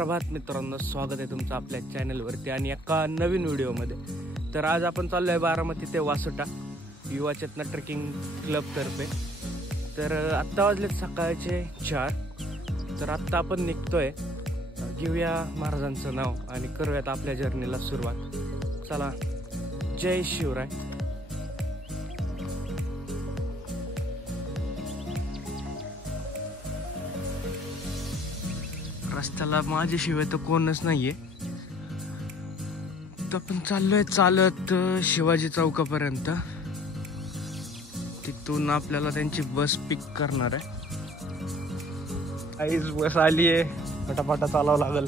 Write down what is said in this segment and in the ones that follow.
सुप्रभात मित्रांनो, स्वागत आहे तुमचं आपल्या चॅनलवरती आणि एका नवीन व्हिडिओमध्ये. तर आज आपण चाललो आहे बारामती ते वासोटा युवा चेतना ट्रेकिंग क्लब तर्फे. तर आत्ता वाजलेत सकाळचे 4. तर आत्ता आपण निघतोय. घेऊया महाराजांचं नाव आणि करूयात आपल्या जर्नीला सुरुवात. चला, जय शिवराय. रस्त्याला माझ्याशिवाय तर कोणच नाहीये. तर आपण चाललोय चालत शिवाजी चौकापर्यंत. तिथून आपल्याला त्यांची बस पिक करणार आहे. आईच बस आली आहे, पटापटा चालावं लागल.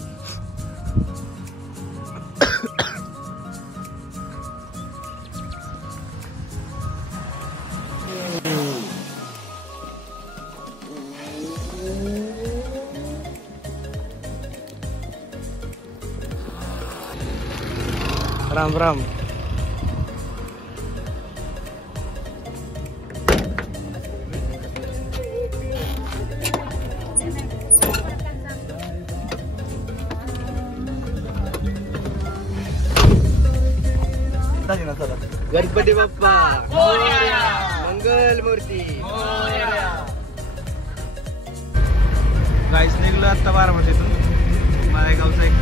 राम राम. गणपती बाप्पा मंगल मूर्ती. गाईस निघलो आता बारामतीतून. माळेगावचा एक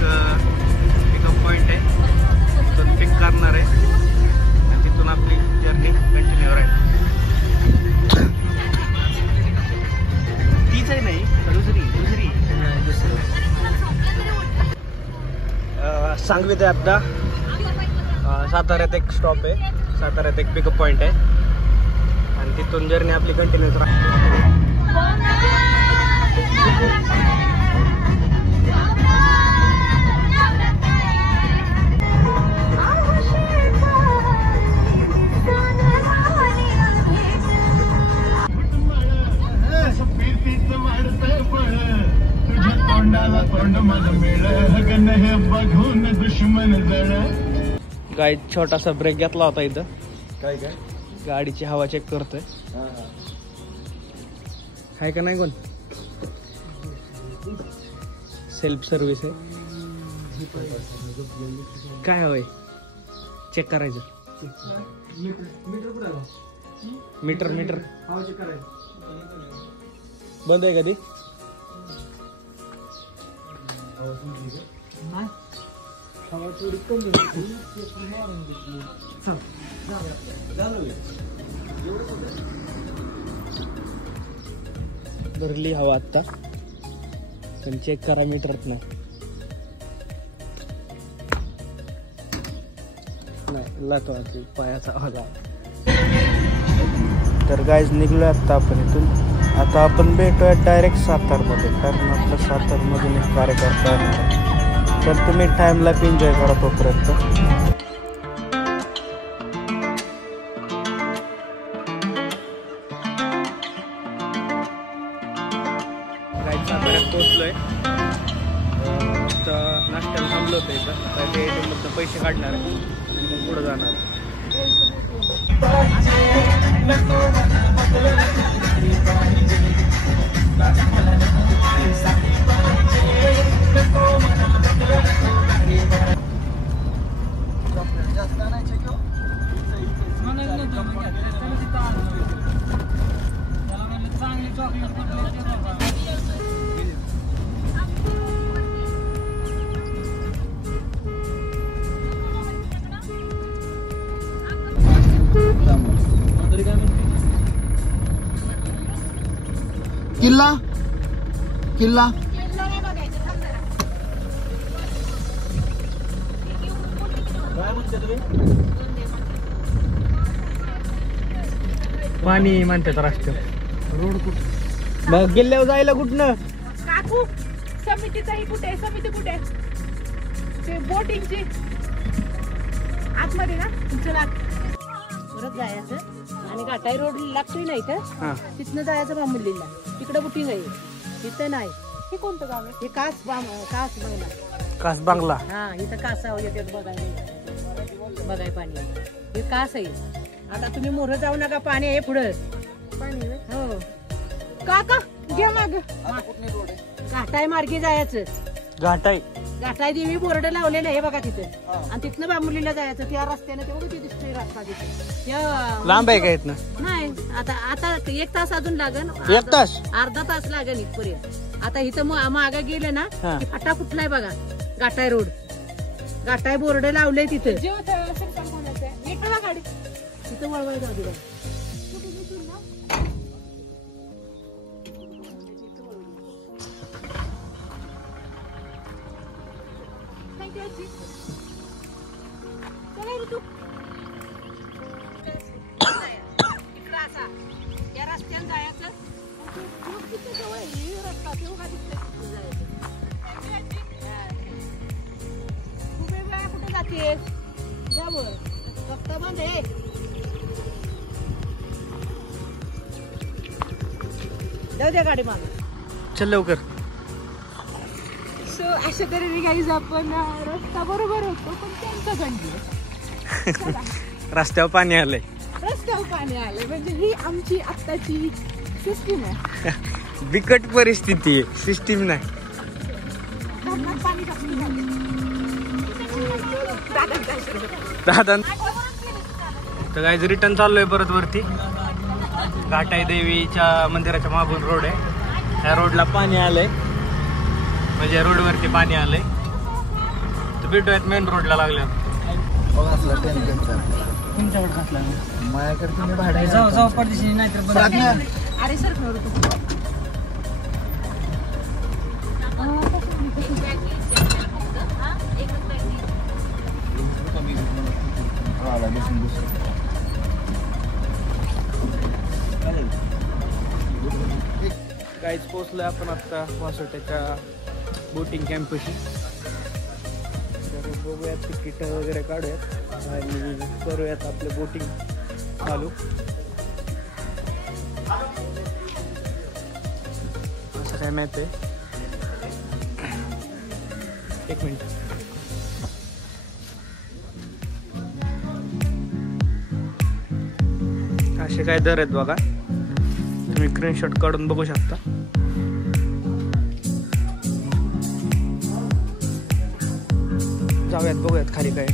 पिकअप पॉइंट आहे, तिथून पिक करणार आहे आणि तिथून आपली जर्नी कंटिन्यू राहील. तीच आहे नाही दुसरी सांगलीत आहे आता. साताऱ्यात एक स्टॉप आहे, साताऱ्यात एक पिकअप पॉइंट आहे आणि तिथून जर्नी आपली कंटिन्यूच राहते. गाडी छोटासा ब्रेक घेतला होता इथं. काय गाडीची हवा चेक करतोय. आहे का नाही कोण? सेल्फ सर्व्हिस आहे. काय हवंय चेक करायचं? मीटर बंद आहे कधी? भरली हवा आता, पण चेक करा मीटरत नाही. लातो पायाचा आवाज. तर गाईज निघलो आता आपण इथून. आता आपण भेटूया डायरेक्ट सातारमध्ये, कारण आपलं सातारमधून एक कार्यकर्ता आहे. तर तुम्ही टाइमला एन्जॉय करा तोपर्यंत. साताऱ्यात पोहोचलोय. नाश्त्याला थांबलो होतं इथं. ते ATM पैसे काढणार आहे आणि पुढे जाणार. किल्ला पाणी म्हणतात राष्ट्र. रोड कुठं मग गेल्यावर जायला कुठनं? काकू समितीचाही कुठे? समिती कुठे? ते बोटिंगची आतमध्ये ना. चला परत जायचं आणि घाटाई रोड लागतोय ना इथं. तिथनं जायचं बांबुलीला. तिकडे बोटिंग आहे, तिथं नाही. हे कोणतं गाव आहे? हे कास बांगला. हा, इथं कासा येतात बघाय पाणी. हे कास आहे. आता तुम्ही मोर जाऊ नका, पाणी आहे पुढं. पाणी हो काका घ्या माग. घाटाय मार्गे जायचं. घाटाई देवी बोर्ड लावलेलं आहे बघा तिथे. आणि तिथनं बांबुलीला जायचं त्या रस्त्यानं. तेवढं ते दिसतोय रस्ता तिथे. लांब आहे का इथनं? नाही आता 1 तास अजून लागेल. 1 तास अर्धा तास लागेल इथपर्यंत. आता इथं मागे गेलं ना फाटा कुठलाय बघा. घाटाई रोड घाटाई बोर्ड लावलंय तिथे. तिथं वळवळ जाऊ दे. या रस्त्यानं जायचं. रस्ता कुठे जातेस? रस्ता बंद आहे. जाऊ द्या गाडी माग. चल लवकर. सो अशा तऱ्हेने गाईज आपण रस्ता बरोबर होतो पण त्यांचा गंडी. रस्त्यावर पाणी आलंय. रस्त्यावर पाणी आलंय म्हणजे ही आमची आत्ताची सिस्टीम आहे. बिकट परिस्थिती आहे, सिस्टीम नाही. दादा तर काय रिटर्न चाललोय परत वरती. घाटाई देवीच्या मंदिराच्या मागून रोड आहे. त्या रोडला पाणी आलंय म्हणजे रोड वरती पाणी आलंय. तर भेटूयात मेन रोडला लागल्या. जाऊ परदेशी नाहीतर अरे सर काहीच पोहोचलोय आपण आता वासोट्याच्या बोटिंग कॅम्पशी. तर बघूयात तिकीट वगैरे काढूयात आणि करूयात आपलं बोटिंग चालू. असं काय माहिती आहे. 1 मिनिट. असे काय दर आहेत बघा. तुम्ही स्क्रीनशॉट काढून बघू शकता. जाऊयात बघूयात खाली काय.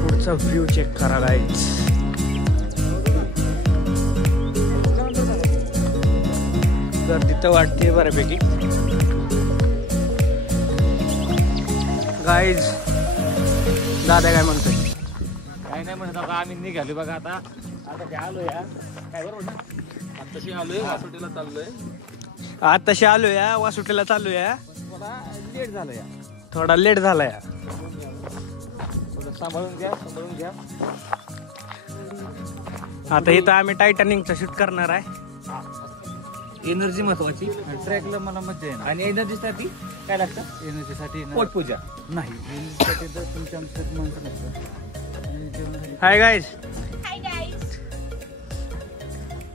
पुढचा व्ह्यू चेक करा गाईज. गर्दी तर वाटते बऱ्यापैकी गाईज. दादा काय म्हणतोय? काय नाही म्हणत बघा. आम्ही निघालो बघा. आता आलो या काय बरोबर ना. आत्ताशी आलोय वासोटीला चाललोय. आताशी आलो या वासोटीला चालू या. थोडा लेट झालं या. थोडा लेट झाला या. थोडं सांभाळून घ्या. आता इथं आम्ही टायटॅनिकचा शूट करणार आहे. एनर्जी महत्वाची. ट्रॅकला मला मजा येणार. आणि एनर्जीसाठी काय लागतं? एनर्जीसाठी पोटपूजा नाही. एनर्जीसाठी तर तुमच्या आमच्यात माणसं नसतं. Hi guys.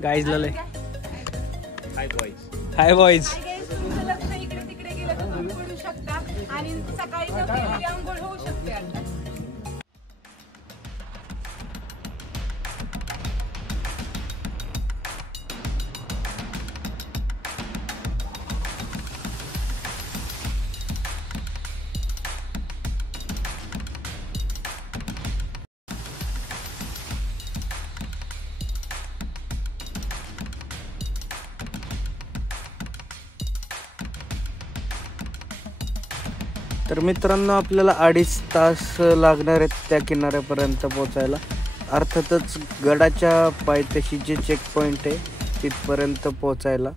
गाईज लय हाय बॉईज. इकडे तिकडे गेलं तर पडू शकता आणि सकाळी आंघोळ होऊ शकते. तर मित्रांनो आपल्याला 2.5 तास लागणार आहेत त्या किनाऱ्यापर्यंत पोहोचायला. अर्थातच गडाच्या पायथ्याशी जे चेक पॉईंट आहे तिथपर्यंत पोहोचायला.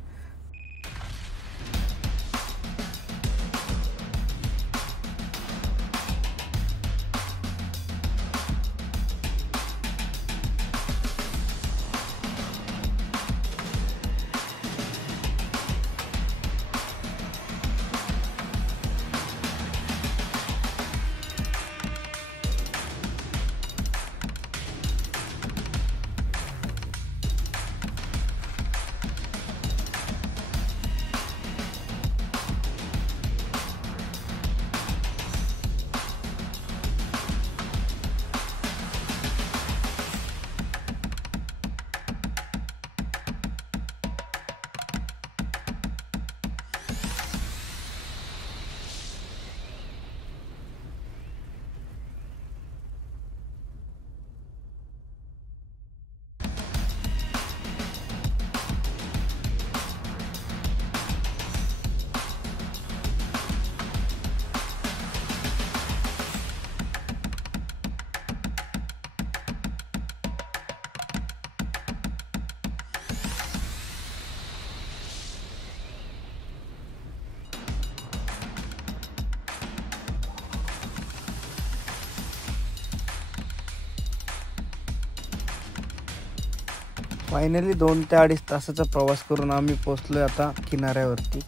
फायनली 2 ते 2.5 तासाचा प्रवास करून आम्ही पोचलोय आता किनाऱ्यावरती.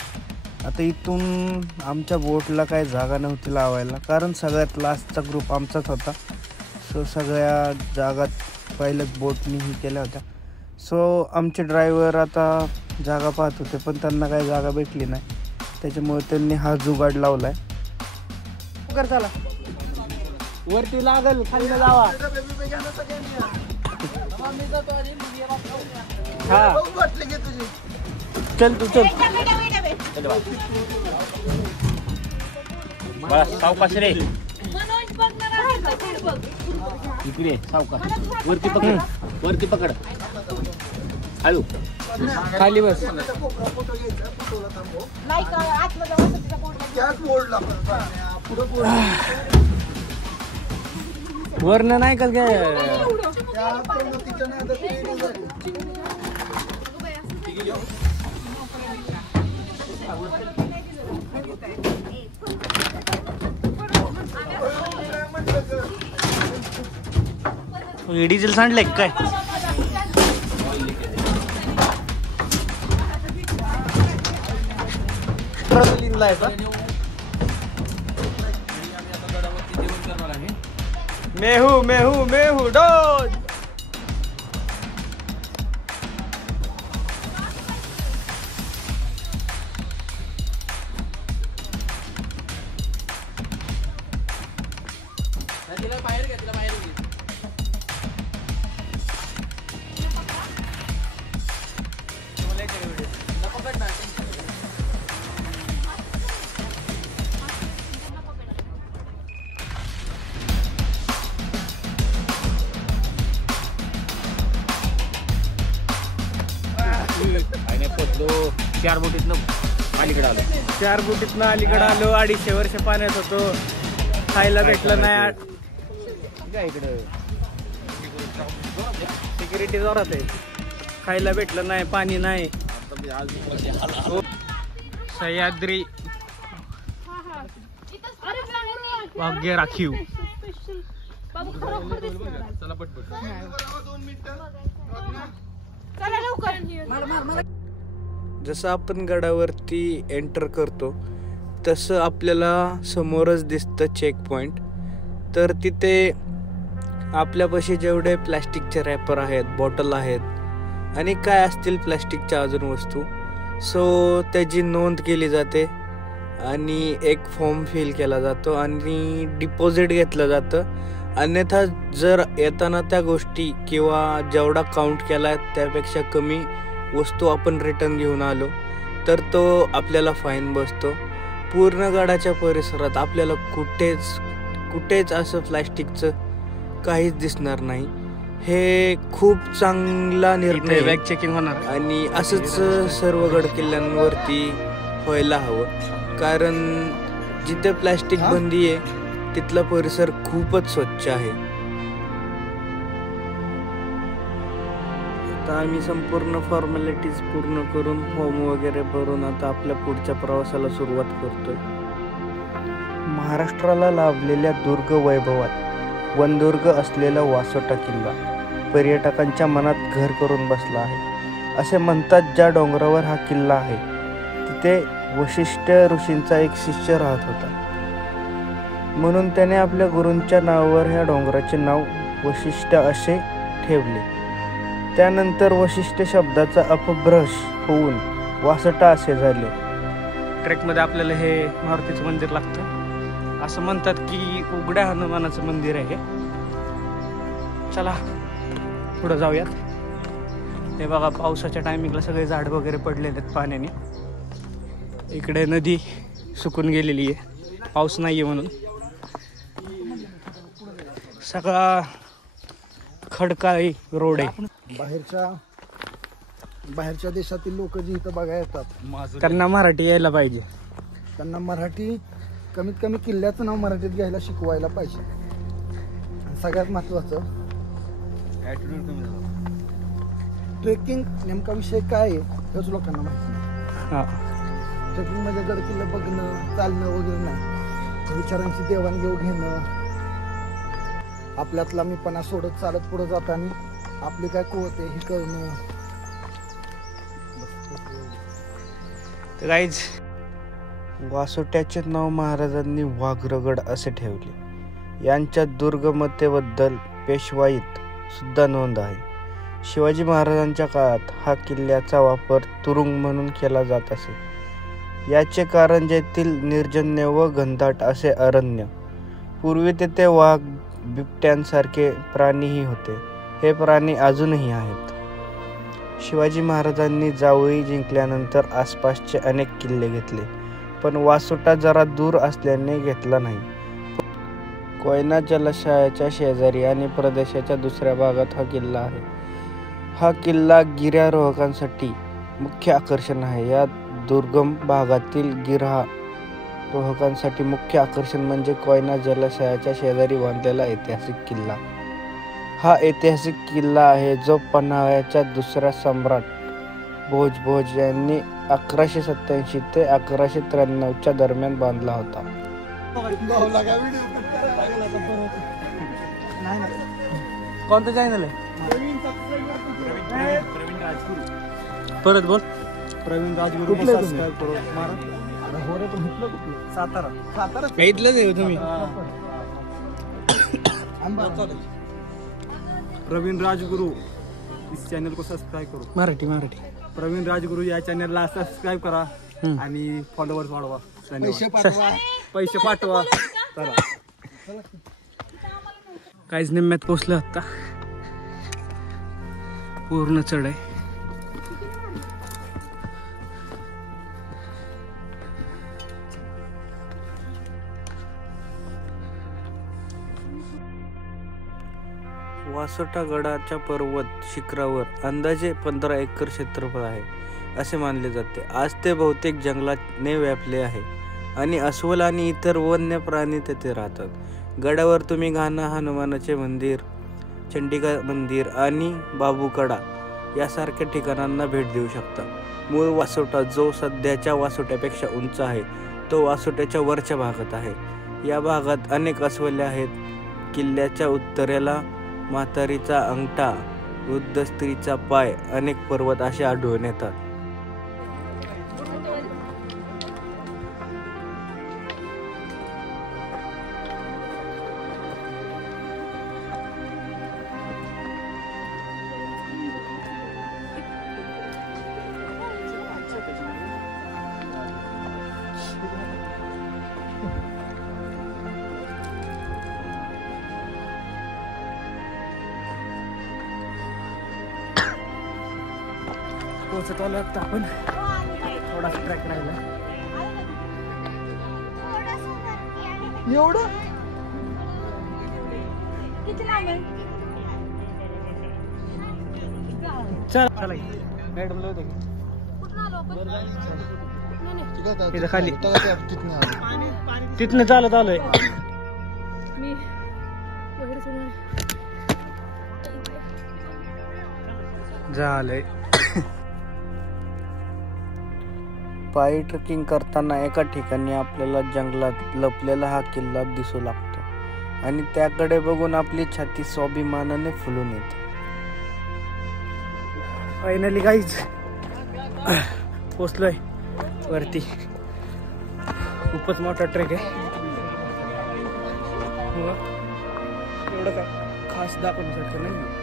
आता इथून आमच्या बोटला काही जागा नव्हती लावायला, कारण सगळ्यात लास्टचा ग्रुप आमचाच होता. सो सगळ्या जागा पहिल्याच बोटनी ही केल्या होत्या. सो आमचे ड्रायव्हर आता जागा पाहत होते, पण त्यांना काही जागा भेटली नाही. त्याच्यामुळे त्यांनी हा जुगाड लावलाय. चला वरती लागल, खाली जावा. हा चल तू चल. सावकाश रे, इकडे सावकाश. वरती पकड, वरती पकड. हॅलो खाली बस. वरनं नाही का काय डिझेल सांडलंय काय? Mayhew dose. चार बोटीतनं अलीकडे आलो. 4 बोटीतनं अलीकडे आलो. 250 वर्ष पाण्यात होतो. खायला भेटलं नाही. इकडं सिक्युरिटी जोरात आहे. खायला भेटलं नाही, पाणी नाही. सह्याद्री भाग्य राखीव. जसं आपण गडावरती एंटर करतो तसं आपल्याला समोरच दिसतं चेक पॉइंट. तर तिथे आपल्यापाशी जेवढे प्लॅस्टिकचे रॅपर आहेत, बॉटल आहेत आणि काय असतील प्लॅस्टिकच्या अजून वस्तू, सो त्याची नोंद केली जाते आणि एक फॉर्म फिल केला जातो आणि डिपॉझिट घेतलं जातं. अन्यथा जर येताना त्या गोष्टी किंवा जेवढा काउंट केला त्यापेक्षा कमी वस्तू आपण रिटर्न घेऊन आलो तर तो आपल्याला फाईन बसतो. पूर्ण गडाच्या परिसरात आपल्याला कुठेच असं प्लॅस्टिकचं काहीच दिसणार नाही. हे खूप चांगला निर्णय. बॅग चेकिंग होणार आणि असंच सर्व गड किल्ल्यांवरती व्हायला हवं, कारण जिथे प्लॅस्टिक बंदी आहे तिथला परिसर खूपच स्वच्छ आहे. आता आम्ही संपूर्ण फॉर्मॅलिटीज पूर्ण करून फॉर्म वगैरे भरून आता आपल्या पुढच्या प्रवासाला सुरुवात करतोय. महाराष्ट्राला लाभलेल्या दुर्ग वैभवात वनदुर्ग असलेला वासोटा किल्ला पर्यटकांच्या मनात घर करून बसला आहे. असे म्हणतात ज्या डोंगरावर हा किल्ला आहे तिथे वशिष्ठ ऋषींचा एक शिष्य राहत होता. म्हणून त्याने आपल्या गुरूंच्या नावावर ह्या डोंगराचे नाव वशिष्ठ असे ठेवले. त्यानंतर वशिष्ठ शब्दाचा अपभ्रंश होऊन वासोटा असे झाले. ट्रेकमध्ये आपल्याला हे मारुतीचं मंदिर लागतं. असं म्हणतात की उघड्या हनुमानाचं मंदिर आहे. चला पुढं जाऊयात. हे बघा, पावसाच्या टायमिंगला सगळे झाड वगैरे पडलेले आहेत पाण्याने. इकडे नदी सुकून गेलेली आहे, पाऊस नाही आहे म्हणून. सगळा खडकाळी रोड आहे. बाहेरच्या देशातील लोक जे इथं बघायला येतात त्यांना मराठी यायला पाहिजे. त्यांना मराठी कमीत कमी किल्ल्याचं नाव मराठीत घ्यायला शिकवायला पाहिजे. आणि सगळ्यात महत्वाचं ट्रेकिंग नेमका विषय काय आहे हेच लोकांना माहिती नाही. ट्रेकिंग मध्ये गड किल्ले बघणं, चालणं वगैरे नाही, विचारांची देवाणघेव घेणं, आपल्यातला मीपणा सोडत चालत पुढे जाताना आपली काय कुवत आहे हे कळणं, तर गाईज वासोट्याचे नाव महाराजांनी वाघरगड असे ठेवले. यांच्या दुर्गमतेबद्दल पेशवाईत सुद्धा नोंद आहे. शिवाजी महाराजांच्या काळात हा किल्ल्याचा वापर तुरुंग म्हणून केला जात असे. याचे कारण येथील निर्जन्य व घनदाट असे अरण्य. पूर्वी तेथे वाघ बिबट्यांसारखे प्राणीही होते. हे प्राणी अजूनही आहेत. शिवाजी महाराजांनी जावळी जिंकल्यानंतर आसपासचे अनेक किल्ले घेतले, पण वासोटा जरा दूर असल्याने घेतला नाही. कोयना जलाशयाच्या शेजारी आणि प्रदेशाच्या दुसऱ्या भागात हा किल्ला आहे. हा किल्ला गिर्यारोहकांसाठी मुख्य आकर्षण आहे. या दुर्गम भागातील गिर्यारोहकांसाठी मुख्य आकर्षण म्हणजे कोयना जलाशयाच्या शेजारी बांधलेला ऐतिहासिक किल्ला. हा ऐतिहासिक किल्ला आहे जो पन्हाळ्याच्या दुसऱ्या सम्राट भोज यांनी 1187 ते 1193 दरम्यान बांधला होता. कोणतं चॅनल आहे? परत बोल. प्रवीण राजगुरू. सातारा इथलंच आहे तुम्ही. प्रवीण राजगुरू इस चॅनल को सबस्क्राईब करो. मराठी प्रवीण राजगुरू या चॅनलला सबस्क्राईब करा आणि फॉलोअर्स वाढवा. पैसे पाठवा. चला काहीच निम्म्यात पोचलं. आता पूर्ण चढ आहे. वासोटा गडाच्या पर्वत शिखरावर अंदाजे 15 एकर क्षेत्रफळ आहे असे मानले जाते. आज ते बहुतेक जंगलाने व्यापले आहे आणि अस्वल आणि इतर वन्य प्राणी तेथे राहतात. गडावर तुम्ही घाना हनुमानाचे मंदिर, चंडिका मंदिर आणि बाबूकडा यासारख्या ठिकाणांना भेट देऊ शकता. मूळ वासोटा जो सध्याच्या वासोट्यापेक्षा उंच आहे तो वासोट्याच्या वरच्या भागात आहे. या भागात अनेक अस्वले आहेत. किल्ल्याच्या उत्तरेला म्हातारीचा अंगठा, वृद्ध स्त्रीचा पाय, अनेक पर्वत असे आढळून येतात. पोहोचत आलो आता आपण. थोडासा ट्रॅक राहिला. एवढं चला इथं खाली तिथनं चालत आलोय. झालंय. पायी ट्रेकिंग करताना एका ठिकाणी आपल्याला जंगलात लपलेला हा किल्ला दिसू लागतो आणि त्याकडे बघून आपली छाती स्वाभिमानाने फुलून येते. फायनली गाईज पोचलोय वरती. खूपच मोठा ट्रेक आहे. एवढं काय खास दाखवण्यासारखं नाही.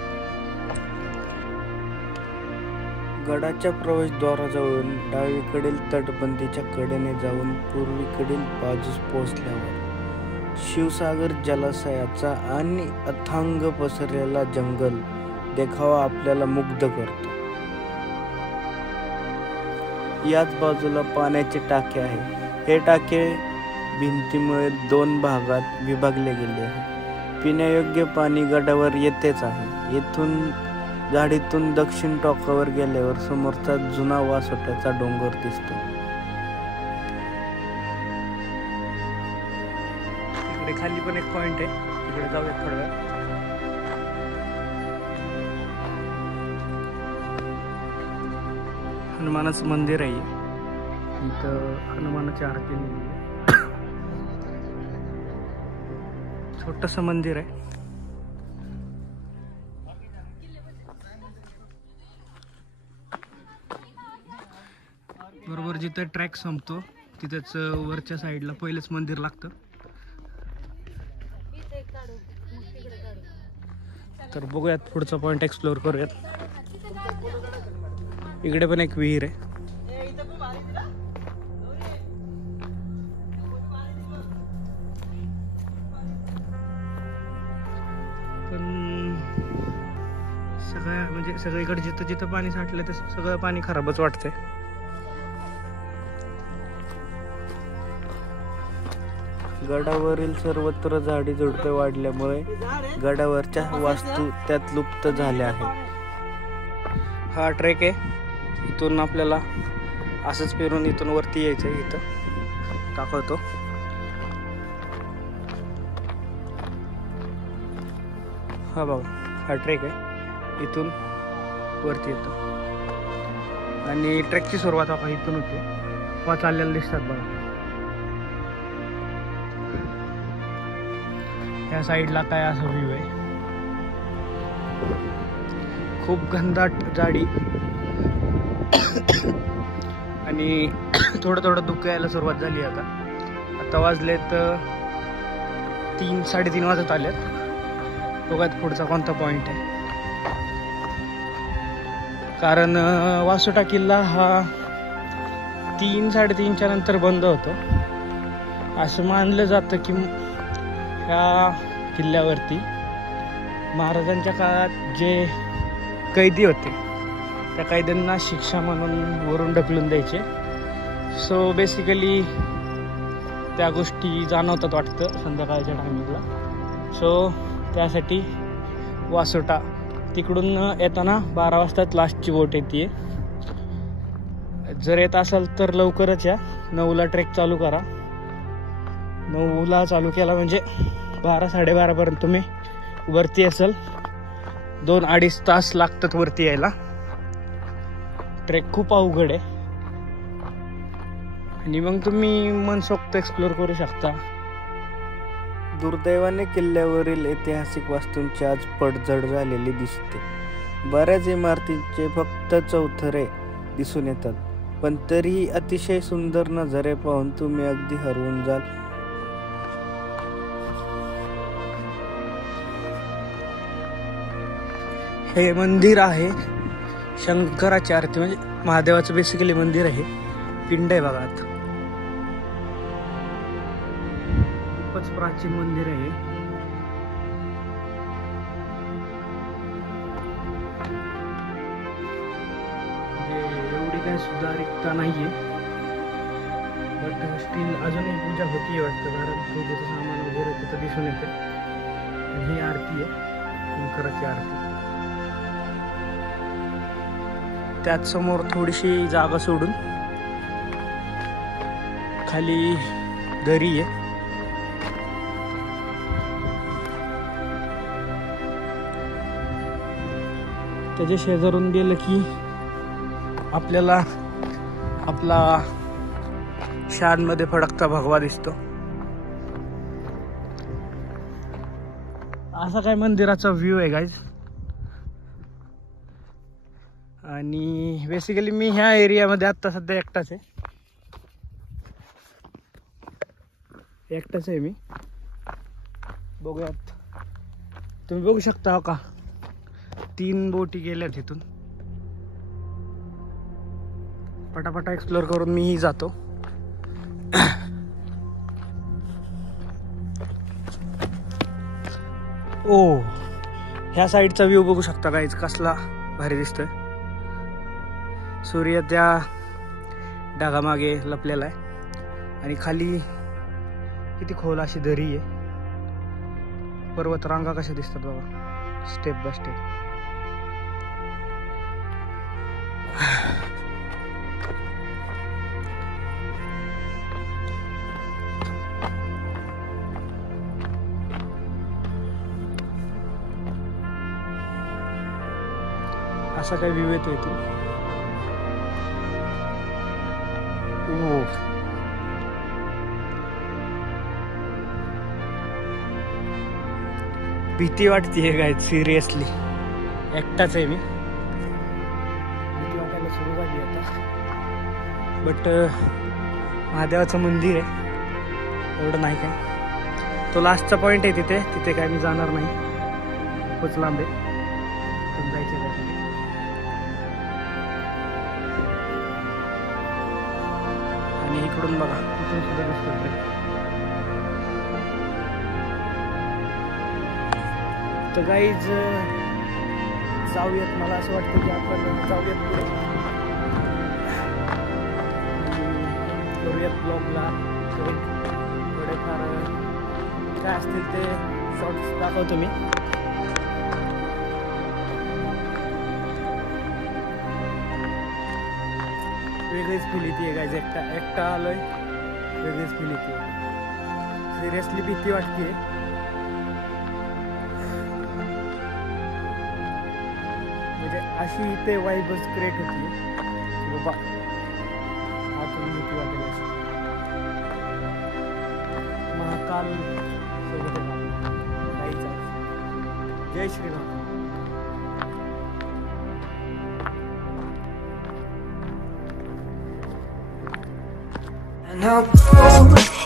गडाच्या प्रवेशद्वाराजवळून डावीकडील तटबंदीच्या कडेने जाऊन पूर्वेकडील बाजूस पोहोचल्यावर शिवसागर जलाशयाचा आणि अथांग पसरलेला जंगल देखावा आपल्याला मुग्ध करतो. याच बाजूला पाण्याचे टाके आहे. हे टाके भिंतीमुळे 2 भागात विभागले गेले आहे. पिण्यायोग्य पाणी गडावर येतेच आहे. येथून झाडीतून दक्षिण टोकावर गेल्यावर समोरचा जुना वासोट्याचा डोंगर दिसतो. इकडे खाली पण एक पॉइंट आहे. तिकडे जाऊया थोडा वेळ. हनुमानाचं मंदिर आहे. इथं हनुमानाची आरती लिहिली आहे. छोटंसं मंदिर आहे. बरोबर जिथं ट्रॅक संपतो तिथंच वरच्या साईडला पहिलेच मंदिर लागतं. तर बघूयात पुढचा पॉइंट एक्सप्लोअर करूयात. इकडे पण एक विहीर आहे. पण म्हणजे सगळीकडे जिथं जिथं पाणी साठलं ते सगळं पाणी खराबच वाटतंय. गडावरील सर्वत्र झाडी झुडपे वाढल्यामुळे गडावरच्या वास्तू त्यात लुप्त झाल्या आहेत. हा ट्रेक आहे. इथून आपल्याला असंच फिरून इथून वरती यायचं. इथं दाखवतो. हा बघा हा ट्रेक आहे. इथून वरती येतो आणि ट्रेकची सुरुवात आपण इथून होते. वा चाललेलं दिसतात बघा. या साईडला काय असा व्ह्यू आहे. खूप घनदाट झाडी आणि थोडं थोडं धुकं यायला सुरुवात झाली. आता वाजलेत 3-3:30 वाजत आलेत. बघायत पुढचा कोणता पॉइंट आहे. कारण वासोटा किल्ला हा 3-3:30च्या नंतर बंद होतो. असं मानलं जातं की ह्या किल्ल्यावरती महाराजांच्या काळात जे कैदी होते त्या कैद्यांना शिक्षा म्हणून वरून ढकलून द्यायचे. सो बेसिकली त्या गोष्टी जाणवतात वाटतं संध्याकाळच्या टायमिंगला. सो त्यासाठी वासोटा तिकडून येताना 12 वाजताच लास्टची बोट येते. जर येत असाल तर लवकरच या. 9ला ट्रेक चालू करा. 9ला चालू केला म्हणजे 12-12:30 पर्यंत तुम्ही वरती असाल. 2-2.5 तास लागतात वरती यायला. ट्रेक खूप अवघड आहे आणि मग तुम्ही मनसोक्त एक्सप्लोर करू शकता. दुर्दैवाने किल्ल्यावरील ऐतिहासिक वास्तूंची आज पडझड झालेली दिसते. बऱ्याच इमारतींचे फक्त चौथरे दिसून येतात. पण तरीही अतिशय सुंदर नजारे पाहून तुम्ही अगदी हरवून जाल. हे मंदिर आहे शंकराची आरती म्हणजे महादेवाचं बेसिकली मंदिर आहे. पिंड आहे बघा. खूपच प्राचीन मंदिर आहे. एवढी काही सुधारितता नाहीये बट स्टील अजूनही पूजा होतीये वाटतं. कारण पूजेचं सामान वगैरे तिथं दिसून येतं. आणि ही आरती आहे शंकराची आरती. त्यात समोर थोडीशी जागा सोडून खाली दरी आहे. त्याच्या शेजारून गेलं की आपल्याला आपला शानमध्ये फडकता भगवा दिसतो. असा काय मंदिराचा व्ह्यू आहे गाईज. आणि बेसिकली मी ह्या एरियामध्ये आत्ता सध्या एकटाच आहे मी. बघूयात. तुम्ही बघू शकता हो का 3 बोटी गेल्या तिथून. पटापटा एक्सप्लोर करून मीही जातो. ओ ह्या साईडचा व्ह्यू बघू शकता गाईज कसला भारी दिसतोय. सूर्य त्या ढगामागे लपलेला आहे आणि खाली किती खोल अशी दरी आहे. पर्वतरांगा कशा दिसतात बघा स्टेप बाय स्टेप. असा काय व्ह्यू येतो इथून. भीती वाटते काय सिरियसली. एकटाच आहे मी. भीती वाटायला सुरू झाली आता. बट महादेवाचं मंदिर आहे, एवढं नाही काय. तो लास्टचा पॉईंट आहे तिथे, तिथे काय मी जाणार नाही, खूपच लांब आहे. जायचं आणि इकडून बघा, इथून सुद्धा रस्ता. तर गाईज जाऊयात, मला असं वाटतं की आपण जाऊयात पुढे, करूयात ब्लॉगला थोडेफार काय असतील ते शॉर्ट्स दाखवतो मी. वेगळीच फील येते गाईज, एकटा आलोय, वेगळीच फील येते. सिरियसली भीती वाटते, म्हणजे अशी ते वाईबच क्रिएट होती की बाबा आतून भीती वाटेल अशी. महाकाल सोबत जायचं. जय श्रीराम. And I'll go